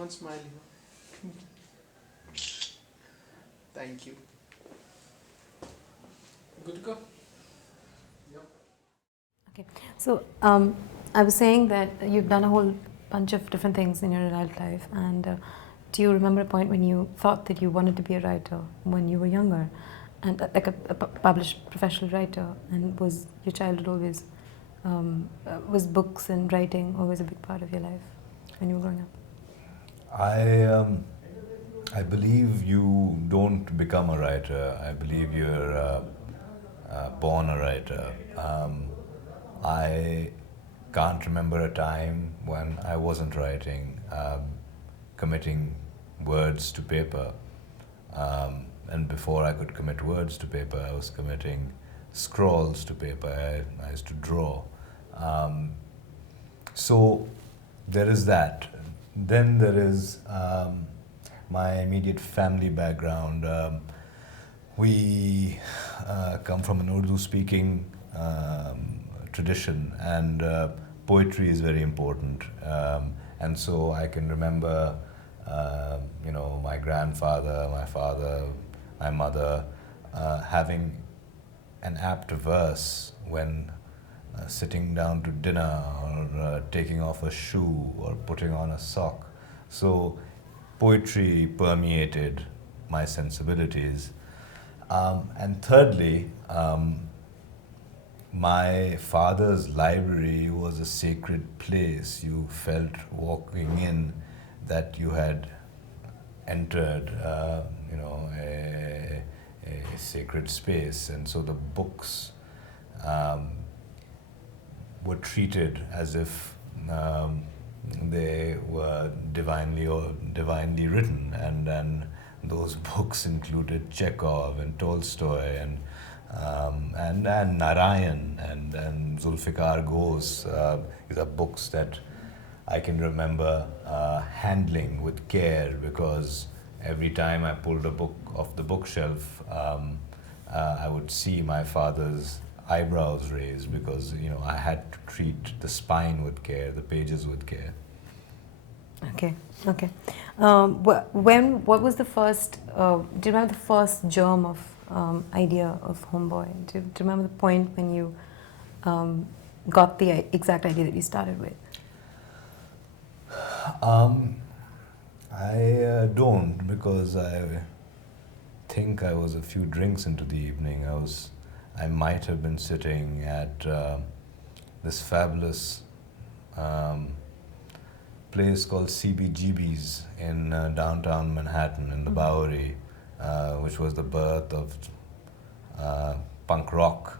One smile here. Thank you. Good to go? Yep. Okay, so I was saying that you've done a whole bunch of different things in your adult life, and do you remember a point when you thought that you wanted to be a writer when you were younger, and like a published professional writer? And was your childhood always was books and writing always a big part of your life when you were growing up? I believe you don't become a writer. I believe you're born a writer. I can't remember a time when I wasn't writing, committing words to paper. And before I could commit words to paper, I was committing scrawls to paper. I used to draw. So there is that. Then there is my immediate family background. We come from an Urdu-speaking tradition, and poetry is very important. And so I can remember, my grandfather, my father, my mother having an apt verse when sitting down to dinner, or taking off a shoe, or putting on a sock. So poetry permeated my sensibilities. And thirdly, my father's library was a sacred place. You felt walking in that you had entered, a sacred space, and so the books were treated as if they were divinely written, and then those books included Chekhov and Tolstoy and Narayan and Zulfikar Ghose. These are books that I can remember handling with care, because every time I pulled a book off the bookshelf, I would see my father's eyebrows raised, because I had to treat the spine with care, the pages with care. Okay. What was the first? Do you remember the first germ of idea of Homeboy? Do you remember the point when you got the exact idea that you started with? I don't, because I think I was a few drinks into the evening. I might have been sitting at this fabulous place called CBGB's in downtown Manhattan, in the Bowery, which was the birth of punk rock.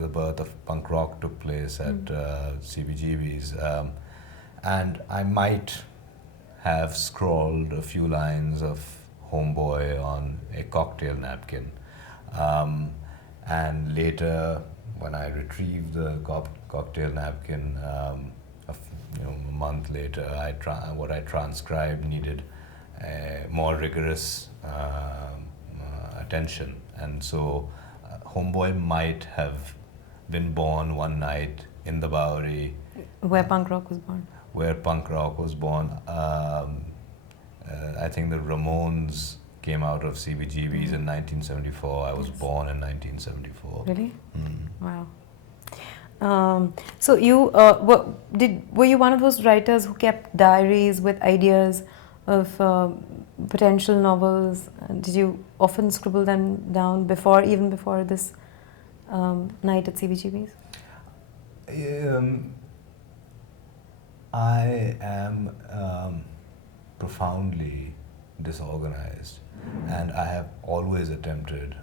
The birth of punk rock took place at CBGB's. And I might have scrawled a few lines of Homeboy on a cocktail napkin. And later, when I retrieved the cocktail napkin, a month later, what I transcribed needed more rigorous attention. And so Homeboy might have been born one night in the Bowery. Where punk rock was born? Where punk rock was born. I think the Ramones came out of CBGB's in 1974. I was born in 1974. Really? Wow. So you were you one of those writers who kept diaries with ideas of potential novels? Did you often scribble them down even before this night at CBGB's? I am profoundly disorganized, and I have always attempted,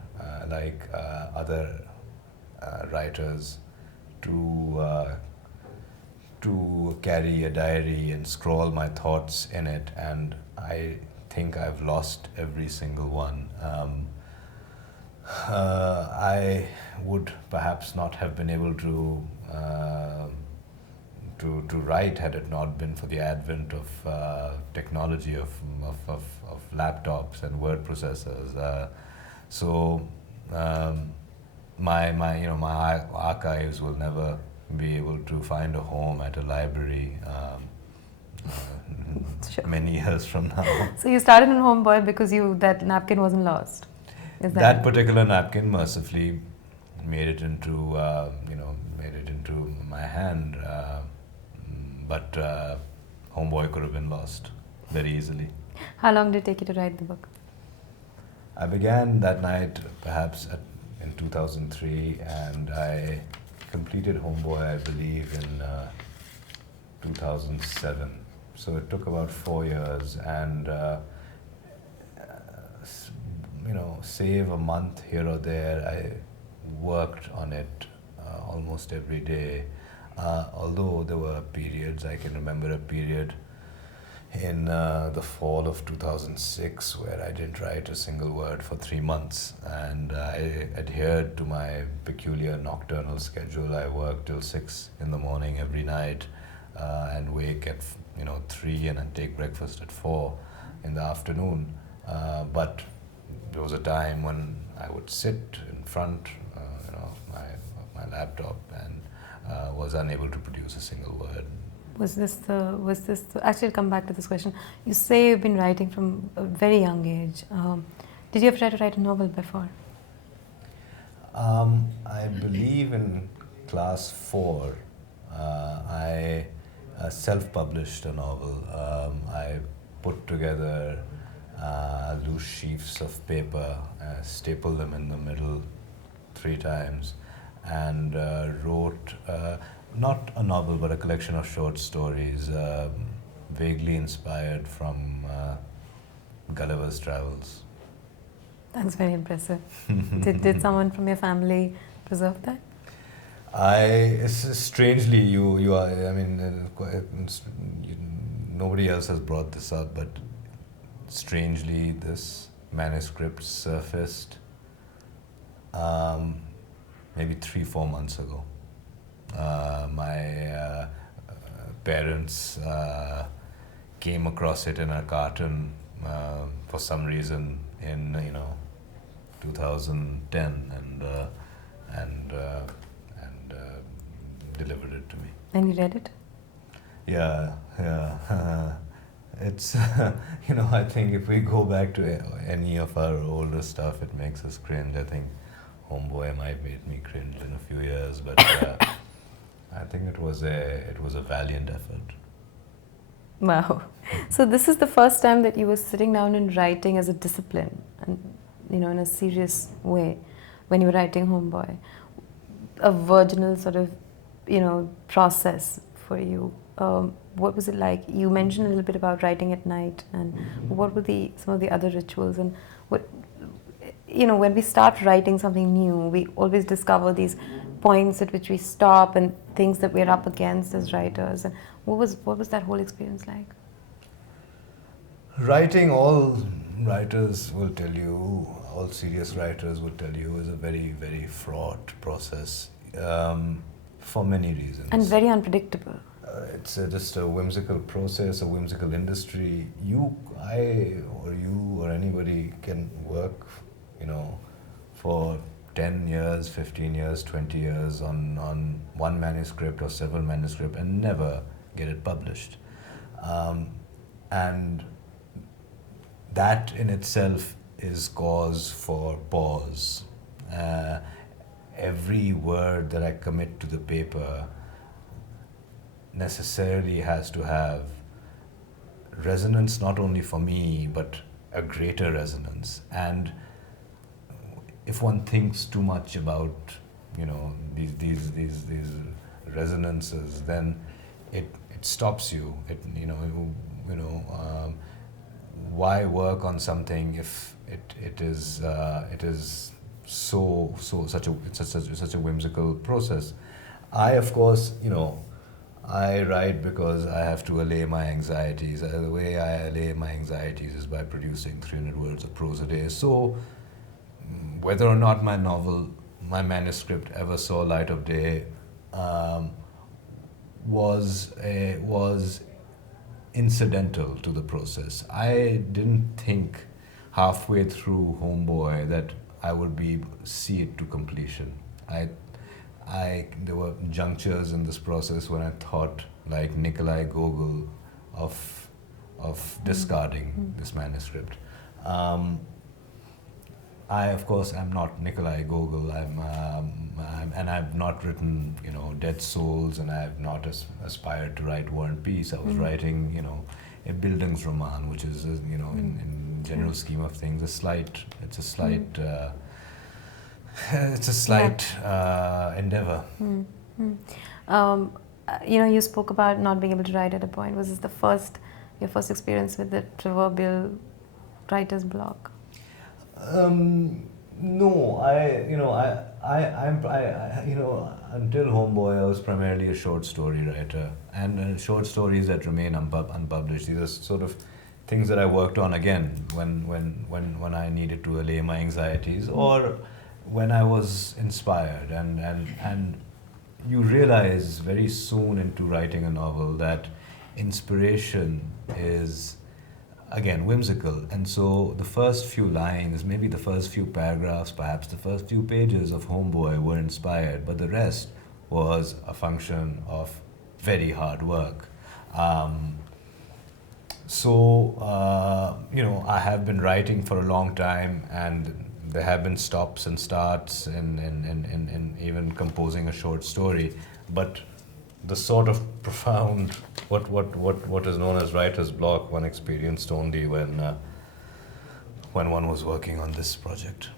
like other writers, to carry a diary and scroll my thoughts in it, and I think I've lost every single one. I would perhaps not have been able to write had it not been for the advent of technology, of laptops and word processors. So my archives will never be able to find a home at a library. Sure. many years from now. So you started in Homeboy because that napkin wasn't lost. Is That particular napkin mercifully made it into my hand, but Homeboy could have been lost very easily. How long did it take you to write the book? I began that night, perhaps in 2003, and I completed Homeboy, I believe, in 2007. So it took about 4 years, and save a month here or there, I worked on it almost every day. Although there were periods, I can remember a period in the fall of 2006 where I didn't write a single word for 3 months, and I adhered to my peculiar nocturnal schedule. I worked till 6 in the morning every night, and wake at 3, and then take breakfast at 4 in the afternoon. But there was a time when I would sit in front of my laptop and was unable to produce a single word. Actually, I'll come back to this question. You say you've been writing from a very young age. Did you ever try to write a novel before? I believe in class 4, I self-published a novel. I put together loose sheafs of paper, stapled them in the middle 3 times, and wrote not a novel but a collection of short stories, vaguely inspired from Gulliver's Travels. That's very impressive. Did someone from your family preserve that? Strangely, you are. I mean, nobody else has brought this up, but strangely, this manuscript surfaced maybe 3-4 months ago. My parents came across it in a carton for some reason in 2010, and delivered it to me. And you read it? Yeah. It's I think if we go back to any of our older stuff, it makes us cringe. I think Homeboy might make me cringe in a few years, but I think it was a valiant effort. Wow. So this is the first time that you were sitting down and writing as a discipline, and in a serious way, when you were writing Homeboy. A virginal sort of, process for you. What was it like? You mentioned a little bit about writing at night, and what were some of the other rituals, and when we start writing something new, we always discover these points at which we stop and things that we're up against as writers. And what was that whole experience like? Writing, all writers will tell you, all serious writers will tell you, is a very, very fraught process for many reasons. And very unpredictable. It's just a whimsical process, a whimsical industry. I, or you, or anybody can work, for 10 years, 15 years, 20 years on one manuscript or several manuscripts and never get it published. And that in itself is cause for pause. Every word that I commit to the paper necessarily has to have resonance, not only for me, but a greater resonance. And if one thinks too much about, these resonances, then it stops you. Why work on something if it is such a whimsical process? I, of course, I write because I have to allay my anxieties. The way I allay my anxieties is by producing 300 words of prose a day. So whether or not my manuscript ever saw light of day was incidental to the process. I didn't think halfway through Homeboy that I would see it to completion. There were junctures in this process when I thought, like Nikolai Gogol, of discarding this manuscript. I, of course, am not Nikolai Gogol. And I've not written, Dead Souls, and I have not aspired to write War and Peace. I was writing, a Bildungsroman, which is, in general scheme of things, it's a slight endeavor. You spoke about not being able to write at a point. Was this your first experience with the proverbial writer's block? No, until Homeboy, I was primarily a short story writer, and short stories that remain unpublished. These are sort of things that I worked on again when I needed to allay my anxieties, or when I was inspired, and you realize very soon into writing a novel that inspiration is, again, whimsical. And so the first few lines, maybe the first few paragraphs, perhaps the first few pages of Homeboy were inspired, but the rest was a function of very hard work. I have been writing for a long time, and there have been stops and starts in even composing a short story, but the sort of profound, what is known as writer's block, one experienced only when one was working on this project.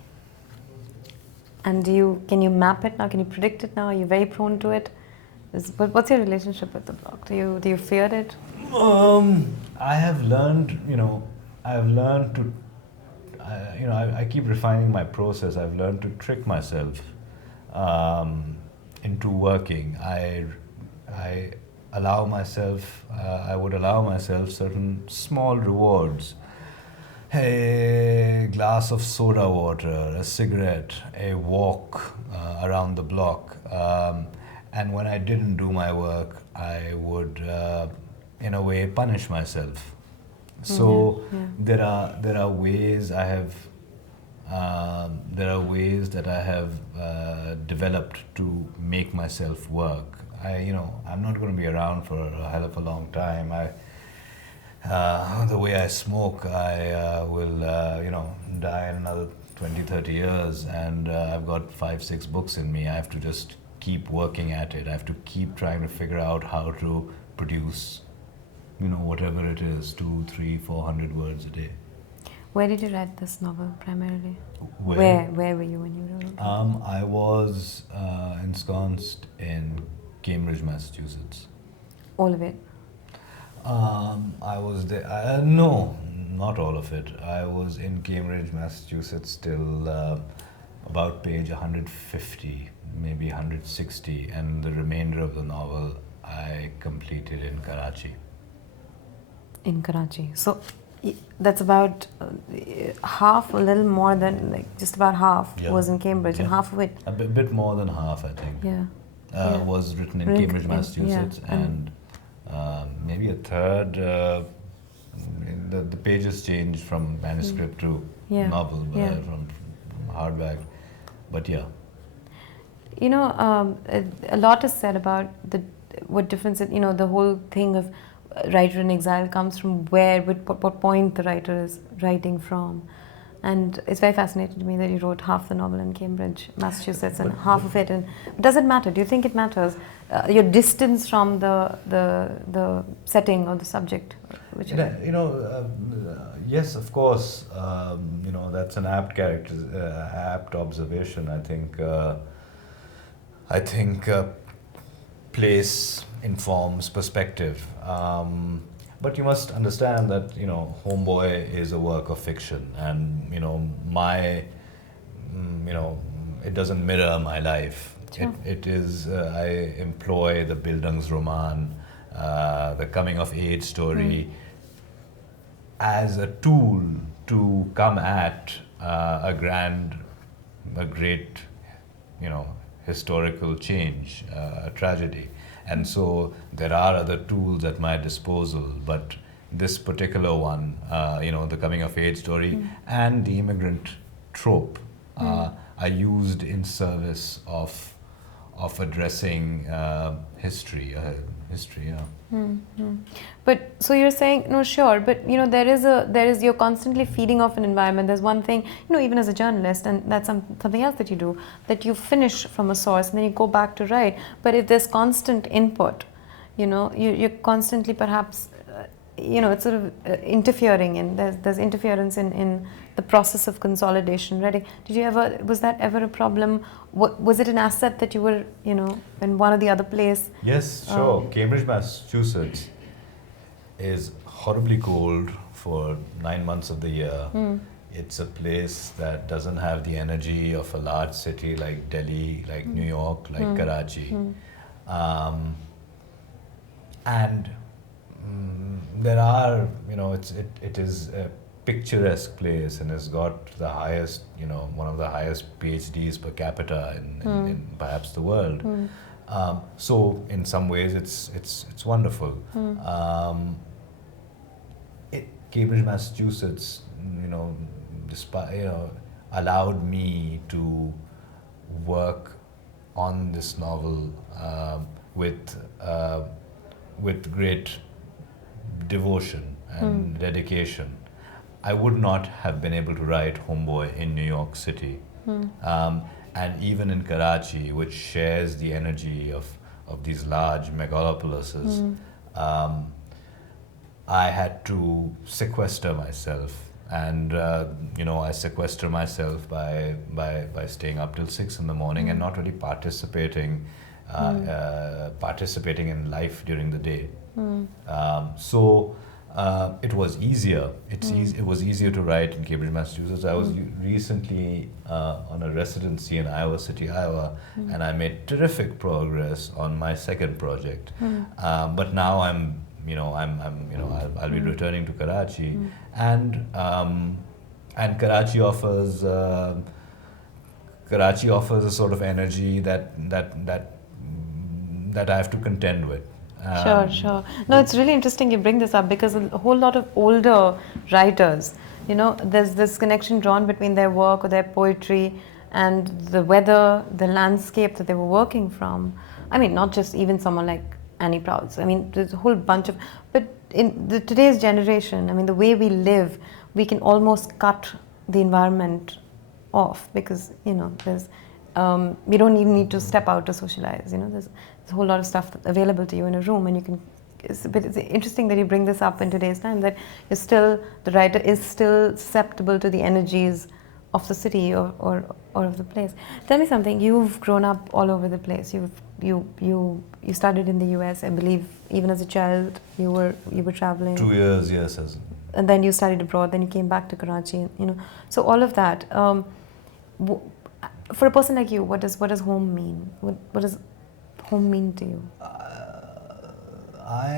And can you map it now? Can you predict it now? Are you very prone to it? What's your relationship with the block? Do you fear it? I have learned, to, I keep refining my process. I've learned to trick myself into working. I would allow myself certain small rewards. A glass of soda water, a cigarette, a walk around the block. And when I didn't do my work, I would, in a way, punish myself. So there are ways that I have developed to make myself work. I'm not going to be around for a hell of a long time. The way I smoke, I will, die in another 20, 30 years, and I've got 5-6 books in me. I have to just keep working at it. I have to keep trying to figure out how to produce, whatever it is, 200, 300, 400 words a day. Where did you write this novel primarily? Where were you when you wrote it? I was ensconced in Cambridge, Massachusetts. All of it? I was there. No, not all of it. I was in Cambridge, Massachusetts till about page 150, maybe 160, and the remainder of the novel I completed in Karachi. In Karachi. So that's about half, a little more than, just about half was in Cambridge, and half of it. A bit more than half, I think. Was written in Cambridge, Massachusetts, and maybe a third. The pages changed from manuscript to novel, from hardback. But a lot is said about what difference the whole thing of writer in exile comes from what point the writer is writing from. And it's very fascinating to me that you wrote half the novel in Cambridge, Massachusetts, and half of it. And does it matter? Do you think it matters? Your distance from the setting or the subject? Yes, of course. That's an apt observation. I think place informs perspective. But you must understand that, Homeboy is a work of fiction, and, it doesn't mirror my life. Sure. It is, I employ the Bildungsroman, the coming of age story, as a tool to come at a great, historical change, a tragedy. And so there are other tools at my disposal, but this particular one, the coming of age story and the immigrant trope are used in service of of addressing history. Yeah. But so you're saying, no, sure, but you know, you're constantly feeding off an environment. There's one thing, you know, even as a journalist, and that's something else that you do, that you finish from a source and then you go back to write. But if there's constant input, you know, you're constantly perhaps, you know, it's sort of interfering, and there's interference in the process of consolidation, right? Was that ever a problem? Was it an asset that you were, you know, in one or the other place? Yes, sure. Cambridge, Massachusetts is horribly cold for 9 months of the year. It's a place that doesn't have the energy of a large city like Delhi, like New York, like Karachi. And there are, you know, it is a picturesque place, and has got the highest, you know, one of the highest PhDs per capita in perhaps the world. So in some ways it's wonderful. Cambridge, Massachusetts, you know, allowed me to work on this novel with great devotion and dedication. I would not have been able to write Homeboy in New York City. And even in Karachi, which shares the energy of these large megalopolises, I had to sequester myself. And you know, I sequester myself by staying up till 6 in the morning and not really participating in life during the day. So it was easier. It was easier to write in Cambridge, Massachusetts. I was recently on a residency in Iowa City, Iowa, and I made terrific progress on my second project. But now I'll be returning to Karachi, and Karachi offers a sort of energy that I have to contend with. Sure. No, it's really interesting you bring this up, because a whole lot of older writers, you know, there's this connection drawn between their work or their poetry and the weather, the landscape that they were working from. I mean, not just even someone like Annie Proulx. I mean, there's a whole bunch of, but in today's generation, I mean, the way we live, we can almost cut the environment off, because, you know, there's, we don't even need to step out to socialize, you know, there's a whole lot of stuff available to you in a room, and you can, but it's interesting that you bring this up in today's time, that the writer is still susceptible to the energies of the city or of the place. Tell me something, you've grown up all over the place, you studied in the US, I believe, even as a child, you were traveling. 2 years, yes. And then you studied abroad, then you came back to Karachi, you know, so all of that. For a person like you, what does home mean? What does home mean to you? I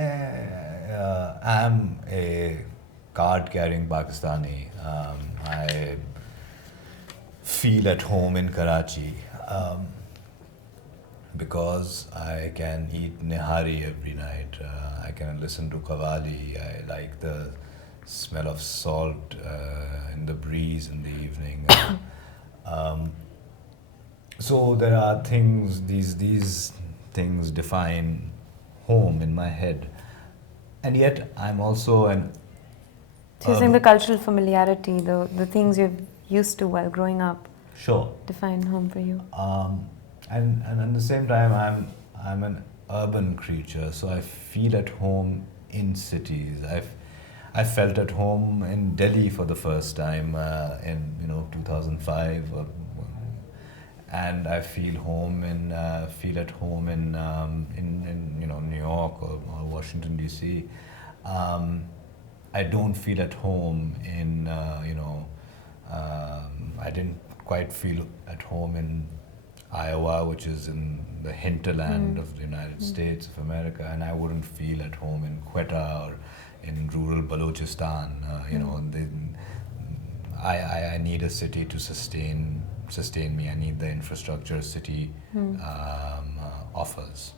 am a card-carrying Pakistani. I feel at home in Karachi because I can eat nihari every night. I can listen to qawwali. I like the smell of salt in the breeze in the evening. So there are things, these things define home in my head. And yet I'm also an... So you're saying the cultural familiarity, the things you're used to while growing up, Sure. define home for you. And at the same time, I'm an urban creature, so I feel at home in cities. I felt at home in Delhi for the first time in 2005, and I feel at home in New York or Washington DC. I don't feel at home in I didn't quite feel at home in Iowa, which is in the hinterland of the United States of America, and I wouldn't feel at home in Quetta or in rural Balochistan. I need a city to sustain me. I need the infrastructure a city offers.